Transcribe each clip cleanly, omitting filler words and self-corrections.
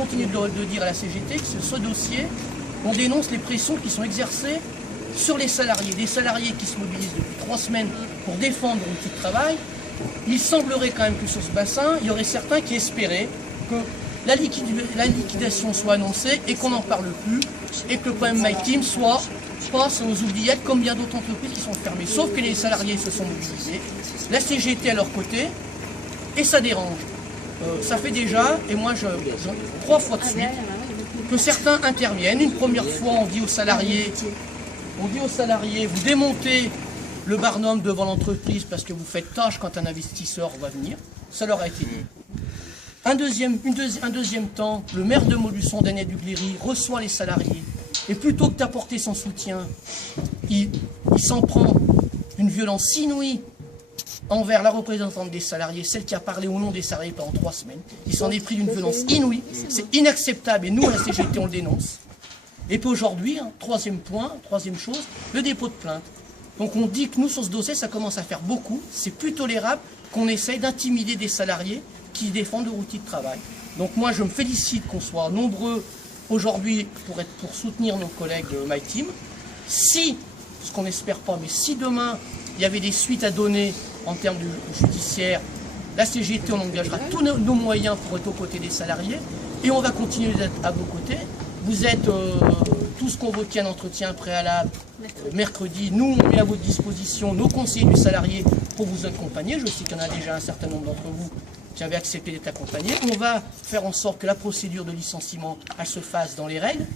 Continue de dire à la CGT que sur ce dossier, on dénonce les pressions qui sont exercées sur les salariés. Des salariés qui se mobilisent depuis 3 semaines pour défendre l'outil de travail. Il semblerait quand même que sur ce bassin, il y aurait certains qui espéraient que la liquidation soit annoncée et qu'on n'en parle plus et que le problème MyTeam passe aux oubliettes comme bien d'autres entreprises qui sont fermées. Sauf que les salariés se sont mobilisés, la CGT à leur côté, et ça dérange. Ça fait déjà, et moi 3 fois de suite, que certains interviennent. Une première fois, on dit aux salariés, vous démontez le barnum devant l'entreprise parce que vous faites tâche quand un investisseur va venir. Ça leur a été dit. Un deuxième temps, le maire de Montluçon, Daniel Dugléry, reçoit les salariés. Et plutôt que d'apporter son soutien, il s'en prend d'une violence inouïe envers la représentante des salariés, celle qui a parlé au nom des salariés pendant 3 semaines. Il s'en est pris d'une violence inouïe. C'est inacceptable et nous, à la CGT, on le dénonce. Et puis aujourd'hui, troisième chose, le dépôt de plainte. Donc on dit que nous, sur ce dossier, ça commence à faire beaucoup. C'est plus tolérable qu'on essaye d'intimider des salariés qui défendent leur outil de travail. Donc moi, je me félicite qu'on soit nombreux aujourd'hui pour soutenir nos collègues de MyTeam. Si, ce qu'on n'espère pas, mais si demain, il y avait des suites à donner en termes de judiciaire, la CGT, on engagera tous nos moyens pour être aux côtés des salariés et on va continuer d'être à vos côtés. Vous êtes tous convoqués à un entretien préalable mercredi. Nous, on met à votre disposition nos conseillers du salarié pour vous accompagner. Je sais qu'il y en a déjà un certain nombre d'entre vous qui avaient accepté d'être accompagnés. On va faire en sorte que la procédure de licenciement elle se fasse dans les règles.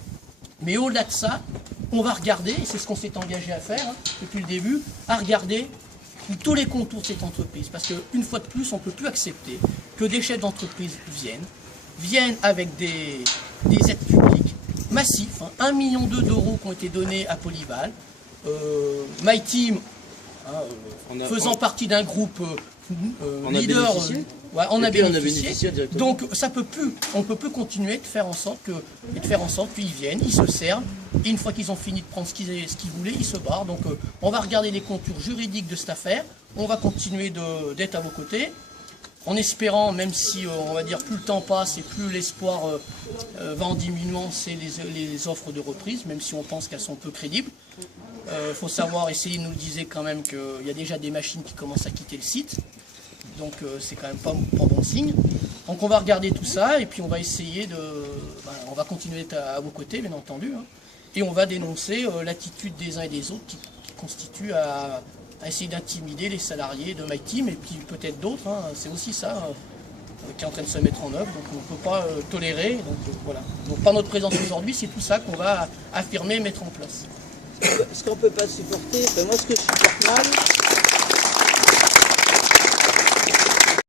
Mais au-delà de ça, on va regarder, et c'est ce qu'on s'est engagé à faire depuis le début, à regarder tous les contours de cette entreprise. Parce qu'une fois de plus, on ne peut plus accepter que des chefs d'entreprise viennent avec des aides publiques massives, 1,2 million d'euros qui ont été donnés à Polyval, MyTeam, faisant partie d'un groupe leader, on a bénéficié. Donc ça peut plus, on ne peut plus continuer de faire en sorte qu'ils viennent, ils se servent, et une fois qu'ils ont fini de prendre ce qu'ils voulaient, ils se barrent. Donc on va regarder les contours juridiques de cette affaire, on va continuer d'être à vos côtés, en espérant, même si on va dire plus le temps passe et plus l'espoir va en diminuant, c'est les offres de reprise, même si on pense qu'elles sont peu crédibles. Il faut savoir, et Céline nous le disait quand même, qu'il y a déjà des machines qui commencent à quitter le site. Donc c'est quand même pas bon signe. Donc on va regarder tout ça et puis on va essayer on va continuer d'être à vos côtés, bien entendu. Et on va dénoncer l'attitude des uns et des autres qui constitue à essayer d'intimider les salariés de MyTeam et puis peut-être d'autres. C'est aussi ça qui est en train de se mettre en œuvre. Donc on ne peut pas tolérer. Donc voilà. Donc par notre présence aujourd'hui, c'est tout ça qu'on va affirmer et mettre en place. Ce qu'on ne peut pas supporter, moi ce que je supporte mal,